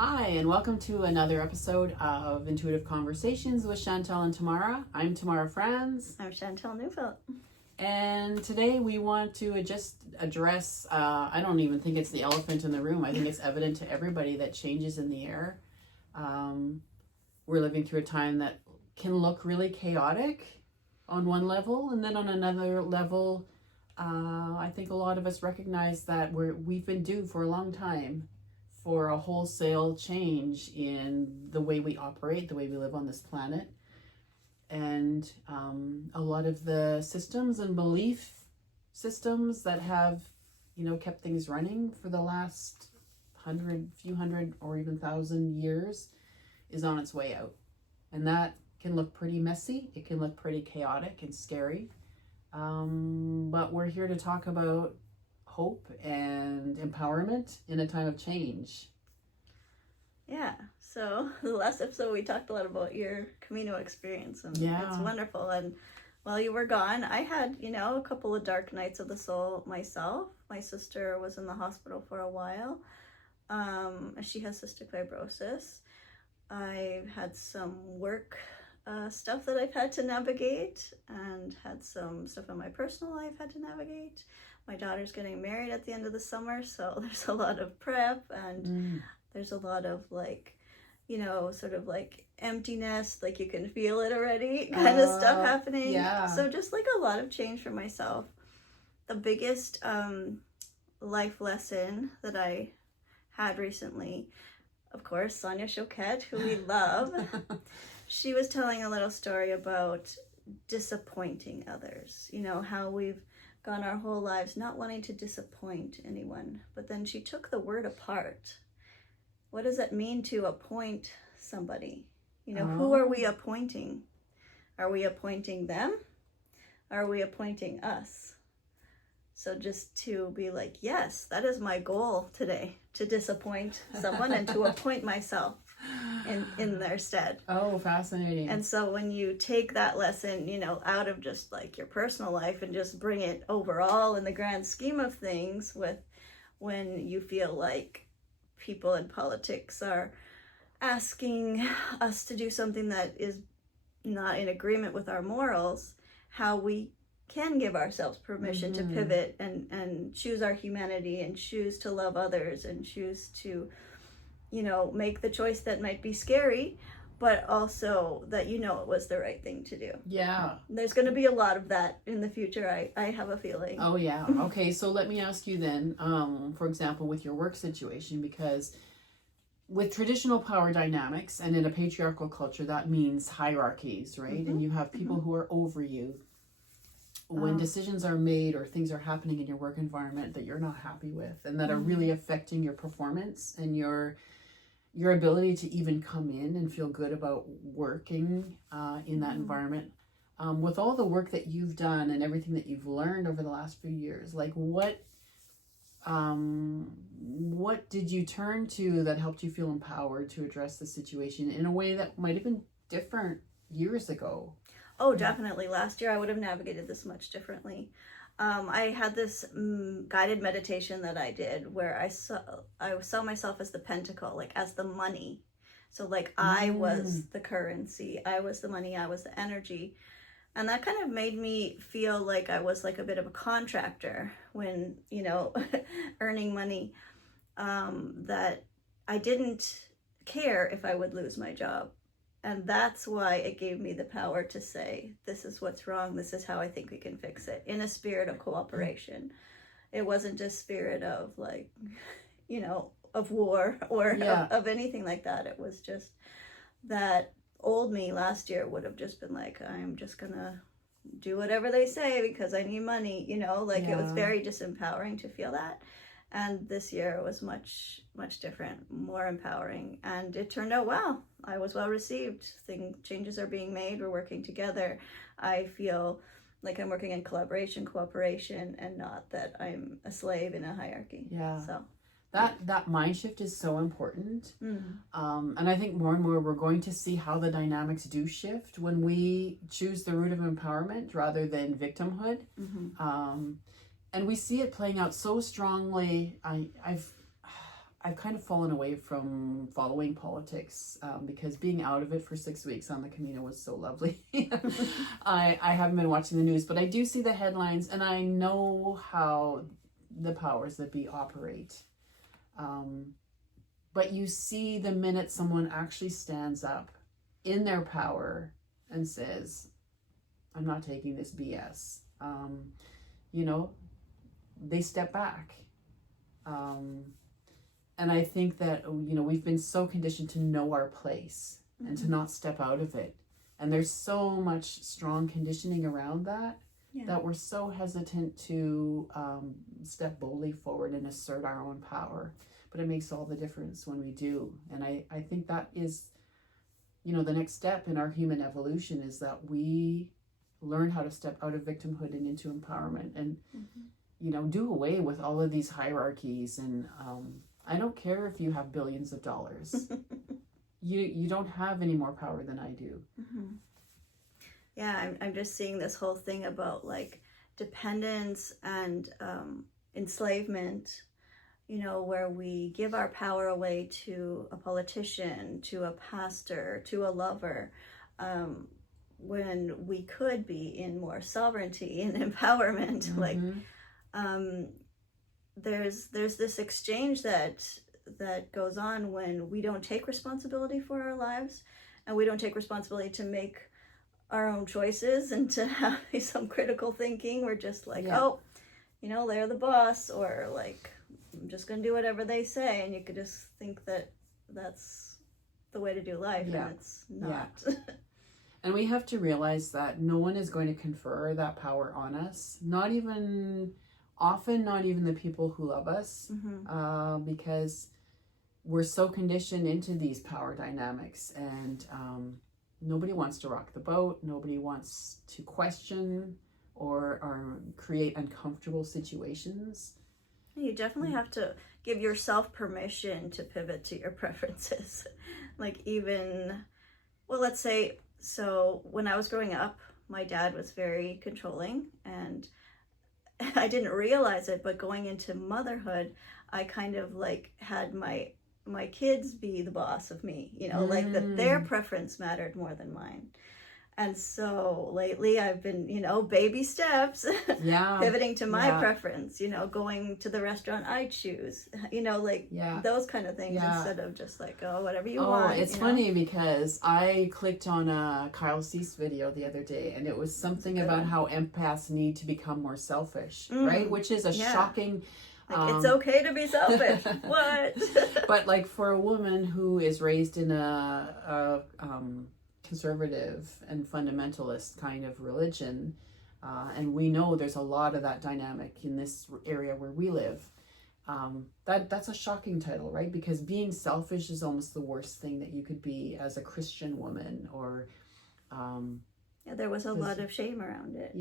Hi, and welcome to another episode of Intuitive Conversations with Chantel and Tamara. I'm Tamara Franz. I'm Chantel Neufeld. And today we want to just address, I don't even think it's the elephant in the room. I think it's evident to everybody that change is in the air. We're living through a time that can look really chaotic on one level, and then on another level, I think a lot of us recognize that we've been due for a long time for a wholesale change in the way we operate, the way we live on this planet. And a lot of the systems and belief systems that have, kept things running for the last few hundred or even 1,000 years is on its way out. And that can look pretty messy. It can look pretty chaotic and scary. But we're here to talk about hope and empowerment in a time of change. Yeah, so the last episode we talked a lot about your Camino experience, and it's wonderful. And while you were gone, I had, a couple of dark nights of the soul myself. My sister was in the hospital for a while. She has cystic fibrosis. I've had some work stuff that I've had to navigate, and had some stuff in my personal life had to navigate. My daughter's getting married at the end of the summer, so there's a lot of prep, and there's a lot of sort of like emptiness, like you can feel it already kind of stuff happening. Yeah. So just like a lot of change for myself. The biggest life lesson that I had recently, of course, Sonia Choquette, who we love, she was telling a little story about disappointing others, how we've gone our whole lives not wanting to disappoint anyone. But then she took the word apart. What does it mean to appoint somebody? Who are we appointing? Are we appointing them? Are we appointing us? So just to be like, yes, that is my goal today, to disappoint someone and to appoint myself in their stead. Oh, fascinating. And so when you take that lesson, out of just like your personal life and just bring it overall in the grand scheme of things, with when you feel like people in politics are asking us to do something that is not in agreement with our morals, how we can give ourselves permission to pivot and choose our humanity and choose to love others and choose to, make the choice that might be scary, but also that it was the right thing to do. Yeah. There's going to be a lot of that in the future, I have a feeling. Oh, yeah. Okay, so let me ask you then, for example, with your work situation, because with traditional power dynamics and in a patriarchal culture, that means hierarchies, right? And you have people who are over you. When decisions are made or things are happening in your work environment that you're not happy with and that are really affecting your performance and your ability to even come in and feel good about working in that environment, with all the work that you've done and everything that you've learned over the last few years, like what did you turn to that helped you feel empowered to address the situation in a way that might have been different years ago? Oh, definitely. Last year I would have navigated this much differently. I had this guided meditation that I did where I saw myself as the pentacle, like as the money. So like I was the currency, I was the money, I was the energy. And that kind of made me feel like I was like a bit of a contractor when, earning money, that I didn't care if I would lose my job. And that's why it gave me the power to say, this is what's wrong. This is how I think we can fix it, in a spirit of cooperation. It wasn't a spirit of like, of war or of anything like that. It was just that old me last year would have just been like, I'm just going to do whatever they say because I need money, It was very disempowering to feel that. And this year it was much, much different, more empowering. And it turned out well. I was well received. Changes are being made. We're working together. I feel like I'm working in collaboration, cooperation, and not that I'm a slave in a hierarchy. Yeah. So that mind shift is so important. And I think more and more we're going to see how the dynamics do shift when we choose the route of empowerment rather than victimhood. And we see it playing out so strongly. I I've kind of fallen away from following politics because being out of it for 6 weeks on the Camino was so lovely. I haven't been watching the news, but I do see the headlines, and I know how the powers that be operate. But you see the minute someone actually stands up in their power and says, I'm not taking this BS, you know, they step back. And I think that, you know, we've been so conditioned to know our place and to not step out of it. And there's so much strong conditioning around that, that we're so hesitant to step boldly forward and assert our own power. But it makes all the difference when we do. And I think that is, you know, the next step in our human evolution is that we learn how to step out of victimhood and into empowerment and, you know, do away with all of these hierarchies. And I don't care if you have billions of dollars. You don't have any more power than I do. Yeah, I'm just seeing this whole thing about like dependence and enslavement, you know, where we give our power away to a politician, to a pastor, to a lover, when we could be in more sovereignty and empowerment. Like, there's this exchange that goes on when we don't take responsibility for our lives, and we don't take responsibility to make our own choices and to have some critical thinking. We're just like, oh, you know, they're the boss, or like, I'm just gonna do whatever they say, and you could just think that that's the way to do life, and it's not. And we have to realize that no one is going to confer that power on us, not even the people who love us, because we're so conditioned into these power dynamics, and nobody wants to rock the boat. Nobody wants to question or create uncomfortable situations. You definitely have to give yourself permission to pivot to your preferences. Like, even, well, let's say, so when I was growing up, my dad was very controlling, and I didn't realize it, but going into motherhood, I kind of like had my kids be the boss of me, you know, like that their preference mattered more than mine. And so lately I've been, you know, baby steps, pivoting to my preference, you know, going to the restaurant I choose, you know, like those kind of things instead of just like, oh, whatever you want. It's funny because I clicked on a Kyle Cease video the other day, and it was something about how empaths need to become more selfish, right? Which is a shocking... Like, it's okay to be selfish. What? But like for a woman who is raised in a conservative and fundamentalist kind of religion, and we know there's a lot of that dynamic in this area where we live, that's a shocking title, right? Because being selfish is almost the worst thing that you could be as a Christian woman, or there was a lot of shame around it.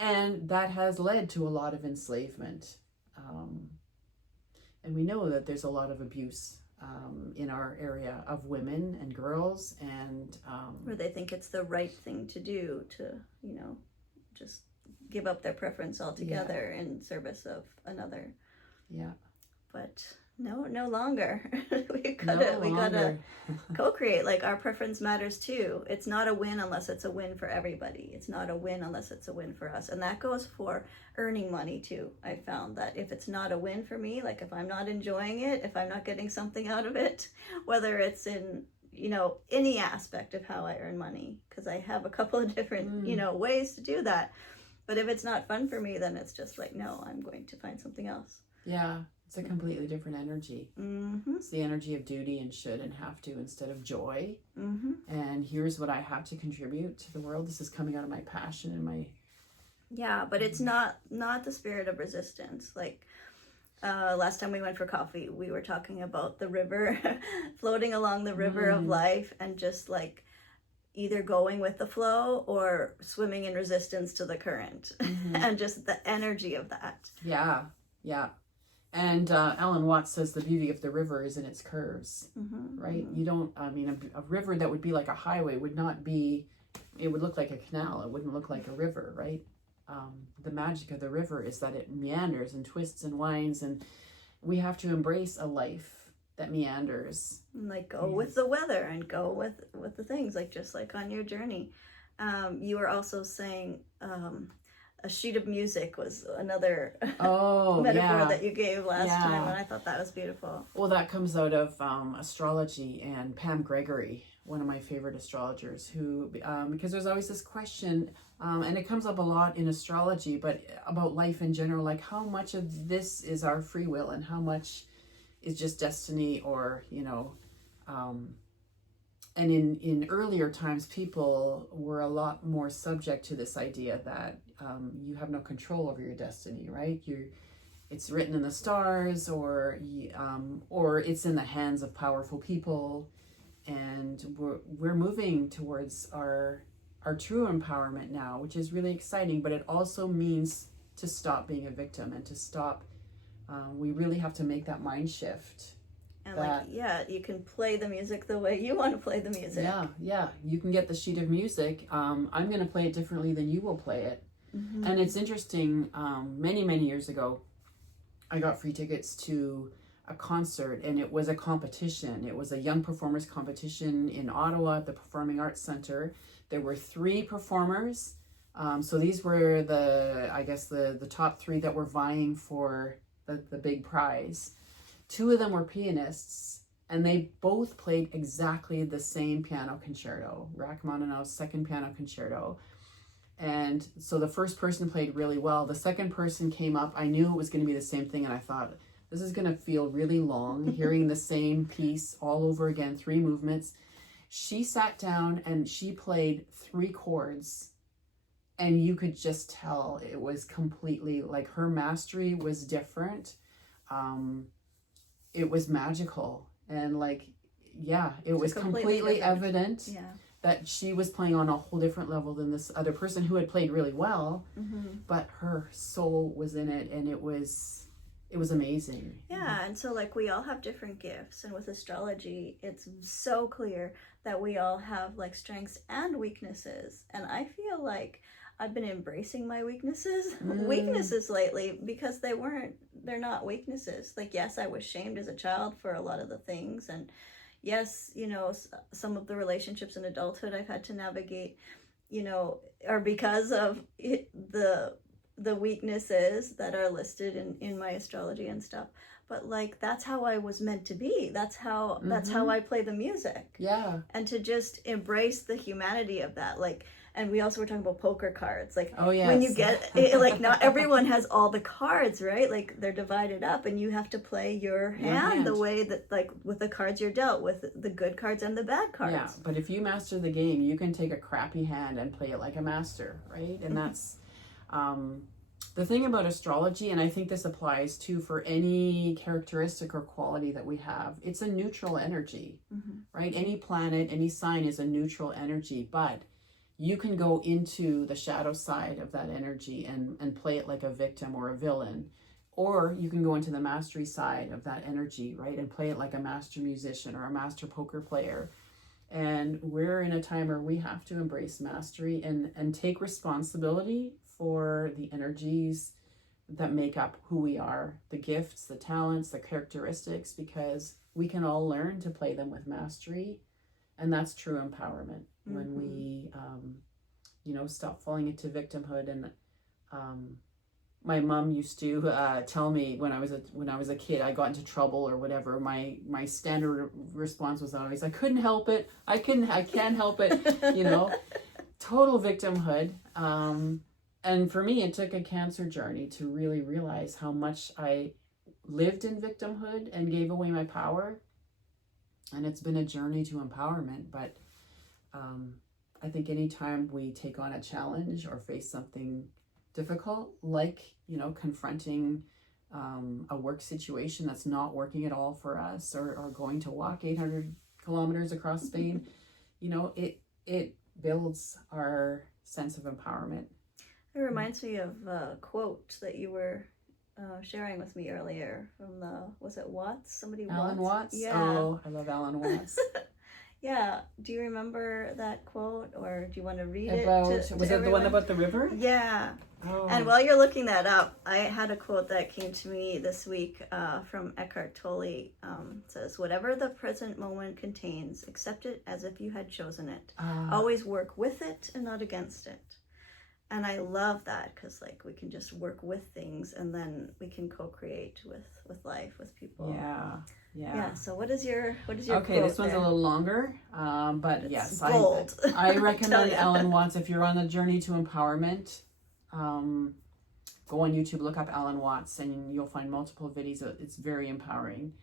And that has led to a lot of enslavement, and we know that there's a lot of abuse in our area of women and girls, and where they think it's the right thing to do to, you know, just give up their preference altogether in service of another. But no longer. we gotta co-create. Like, our preference matters too. It's not a win unless it's a win for everybody. It's not a win unless it's a win for us. And that goes for earning money too. I found that if it's not a win for me, like if I'm not enjoying it, if I'm not getting something out of it, whether it's in, you know, any aspect of how I earn money, because I have a couple of different, you know, ways to do that. But if it's not fun for me, then it's just like, no, I'm going to find something else. It's a completely different energy. It's the energy of duty and should and have to instead of joy. And here's what I have to contribute to the world. This is coming out of my passion and my... but it's not the spirit of resistance. Like, last time we went for coffee, we were talking about the river, floating along the river of life, and just like either going with the flow or swimming in resistance to the current. And just the energy of that. And Alan Watts says the beauty of the river is in its curves, right? You don't, I mean, a river that would be like a highway would not be, it would look like a canal. It wouldn't look like a river, right? the magic of the river is that it meanders and twists and winds, and we have to embrace a life that meanders. And like go with the weather and go with the things, like just like on your journey. You were also saying a sheet of music was another metaphor that you gave last time, and I thought that was beautiful. Well, that comes out of astrology and Pam Gregory, one of my favorite astrologers, who because there's always this question, and it comes up a lot in astrology, but about life in general, like how much of this is our free will and how much is just destiny, or and in earlier times, people were a lot more subject to this idea that you have no control over your destiny, right? It's written in the stars, or it's in the hands of powerful people, and we're moving towards our true empowerment now, which is really exciting. But it also means to stop being a victim and to stop. We really have to make that mind shift. And you can play the music the way you want to play the music. Yeah. You can get the sheet of music. I'm going to play it differently than you will play it. Mm-hmm. And it's interesting. Many years ago, I got free tickets to a concert, and it was a competition. It was a young performers competition in Ottawa at the Performing Arts Center. There were 3 performers. So these were the top 3 that were vying for the big prize. 2 of them were pianists, and they both played exactly the same piano concerto, Rachmaninoff's second piano concerto. And so the first person played really well. The second person came up. I knew it was going to be the same thing, and I thought, this is going to feel really long, hearing the same piece all over again, 3 movements. She sat down and she played 3 chords, and you could just tell it was completely, like, her mastery was different. It was magical, and it was completely evident that she was playing on a whole different level than this other person who had played really well, but her soul was in it, and it was amazing. Yeah, and so like we all have different gifts, and with astrology, it's so clear that we all have like strengths and weaknesses, and I feel like I've been embracing my weaknesses lately, because they're not weaknesses. Like, yes, I was shamed as a child for a lot of the things. And yes, some of the relationships in adulthood I've had to navigate, are because of the weaknesses that are listed in my astrology and stuff. But like, that's how I was meant to be. That's how I play the music. Yeah. And to just embrace the humanity of that. Like, and we also were talking about poker cards. Like, when you get like, not everyone has all the cards, right? Like, they're divided up, and you have to play your hand the way that, like, with the cards you're dealt, with the good cards and the bad cards. Yeah, but if you master the game, you can take a crappy hand and play it like a master, right? And that's the thing about astrology, and I think this applies too for any characteristic or quality that we have. It's a neutral energy, right? Any planet, any sign is a neutral energy, but you can go into the shadow side of that energy and play it like a victim or a villain, or you can go into the mastery side of that energy, right, and play it like a master musician or a master poker player. And we're in a time where we have to embrace mastery and take responsibility for the energies that make up who we are, the gifts, the talents, the characteristics, because we can all learn to play them with mastery. And that's true empowerment, when we, stop falling into victimhood. And my mom used to tell me when I was a kid, I got into trouble or whatever. My standard response was always, "I couldn't help it. I can't help it." Total victimhood. And for me, it took a cancer journey to really realize how much I lived in victimhood and gave away my power. And it's been a journey to empowerment. But I think anytime we take on a challenge or face something difficult, like, confronting a work situation that's not working at all for us, or going to walk 800 kilometers across Spain, it builds our sense of empowerment. It reminds me of a quote that you were sharing with me earlier from was it Watts? Alan Watts? Yeah. Oh, I love Alan Watts. Yeah. Do you remember that quote, or do you want to read About, it? was it the one about the river? Yeah. Oh. And while you're looking that up, I had a quote that came to me this week from Eckhart Tolle. It says, "Whatever the present moment contains, accept it as if you had chosen it. Always work with it and not against it." And I love that, because like we can just work with things, and then we can co-create with life, with people. Yeah. So what is your okay, this one's there? a little longer, but It's yes, gold. I recommend ya. Alan Watts. If you're on the journey to empowerment, go on YouTube, look up Alan Watts, and you'll find multiple videos. It's very empowering.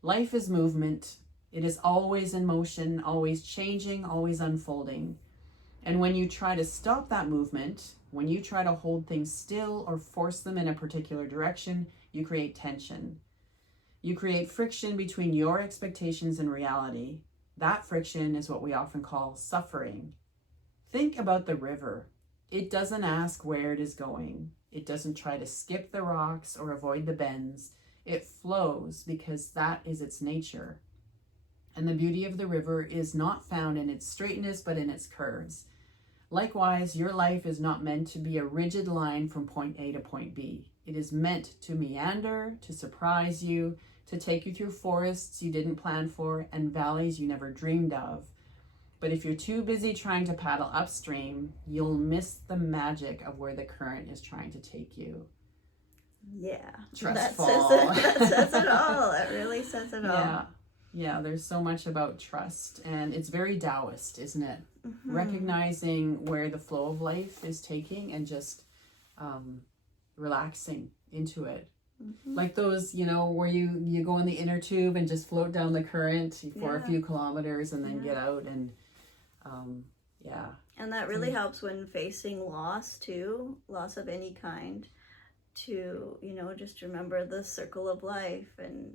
Life is movement. It is always in motion, always changing, always unfolding. And when you try to stop that movement, when you try to hold things still or force them in a particular direction, you create tension. You create friction between your expectations and reality. That friction is what we often call suffering. Think about the river. It doesn't ask where it is going. It doesn't try to skip the rocks or avoid the bends. It flows because that is its nature. And the beauty of the river is not found in its straightness, but in its curves. Likewise, your life is not meant to be a rigid line from point A to point B. It is meant to meander, to surprise you, to take you through forests you didn't plan for and valleys you never dreamed of. But if you're too busy trying to paddle upstream, you'll miss the magic of where the current is trying to take you. Yeah. Trustful. That says it all. It really says it all. Yeah, there's so much about trust, and it's very Taoist, isn't it? Mm-hmm. Recognizing where the flow of life is taking and just relaxing into it. Mm-hmm. Like those, where you go in the inner tube and just float down the current for a few kilometers and then get out and And that really helps when facing loss too, loss of any kind, to, just remember the circle of life and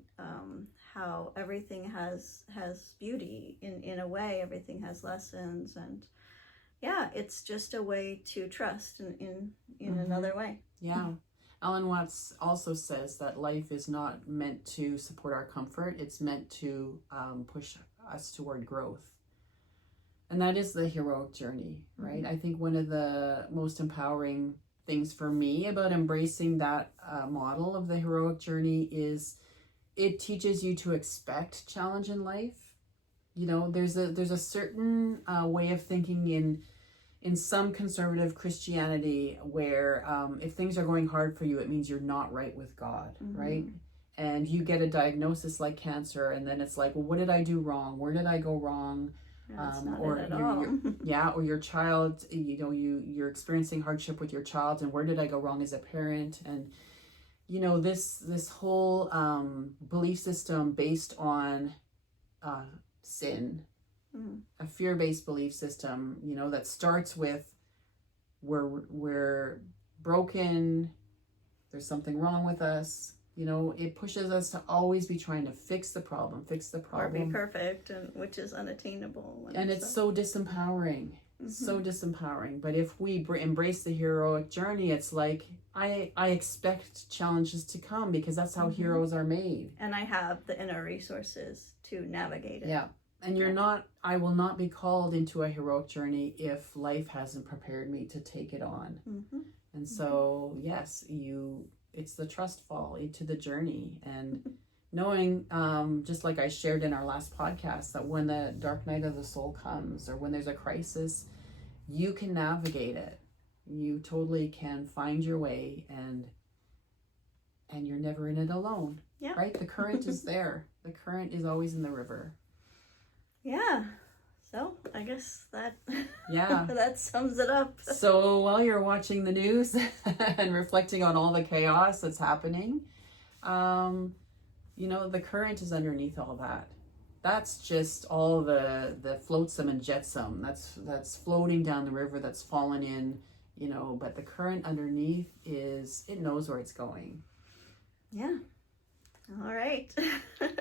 how everything has beauty in a way, everything has lessons, and it's just a way to trust in another way. Yeah. Alan Watts also says that life is not meant to support our comfort. It's meant to push us toward growth. And that is the heroic journey, right? I think one of the most empowering things for me about embracing that model of the heroic journey is it teaches you to expect challenge in life. There's a certain way of thinking in some conservative Christianity where if things are going hard for you, it means you're not right with God, right? And you get a diagnosis like cancer, and then it's like, well, what did I do wrong? Where did I go wrong? Or or your child, you're experiencing hardship with your child, and where did I go wrong as a parent? And this whole belief system based on sin, a fear-based belief system, that starts with we're broken, there's something wrong with us. It pushes us to always be trying to fix the problem. Or be perfect, and which is unattainable. And it's so disempowering. So disempowering. But if we embrace the heroic journey, it's like I expect challenges to come because that's how heroes are made. And I have the inner resources to navigate it. Yeah. And I will not be called into a heroic journey if life hasn't prepared me to take it on. And so, yes, it's the trust fall into the journey, and knowing, just like I shared in our last podcast, that when the dark night of the soul comes, or when there's a crisis, you can navigate it. You totally can find your way, and you're never in it alone. Yeah. Right? The current is there. The current is always in the river. Yeah. So I guess that Yeah. that sums it up. So while you're watching the news and reflecting on all the chaos that's happening, the current is underneath all that. That's just all the flotsam and jetsam that's floating down the river, that's fallen in, but the current underneath it knows where it's going. Yeah. All right.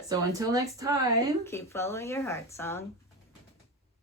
So until next time, keep following your heart song.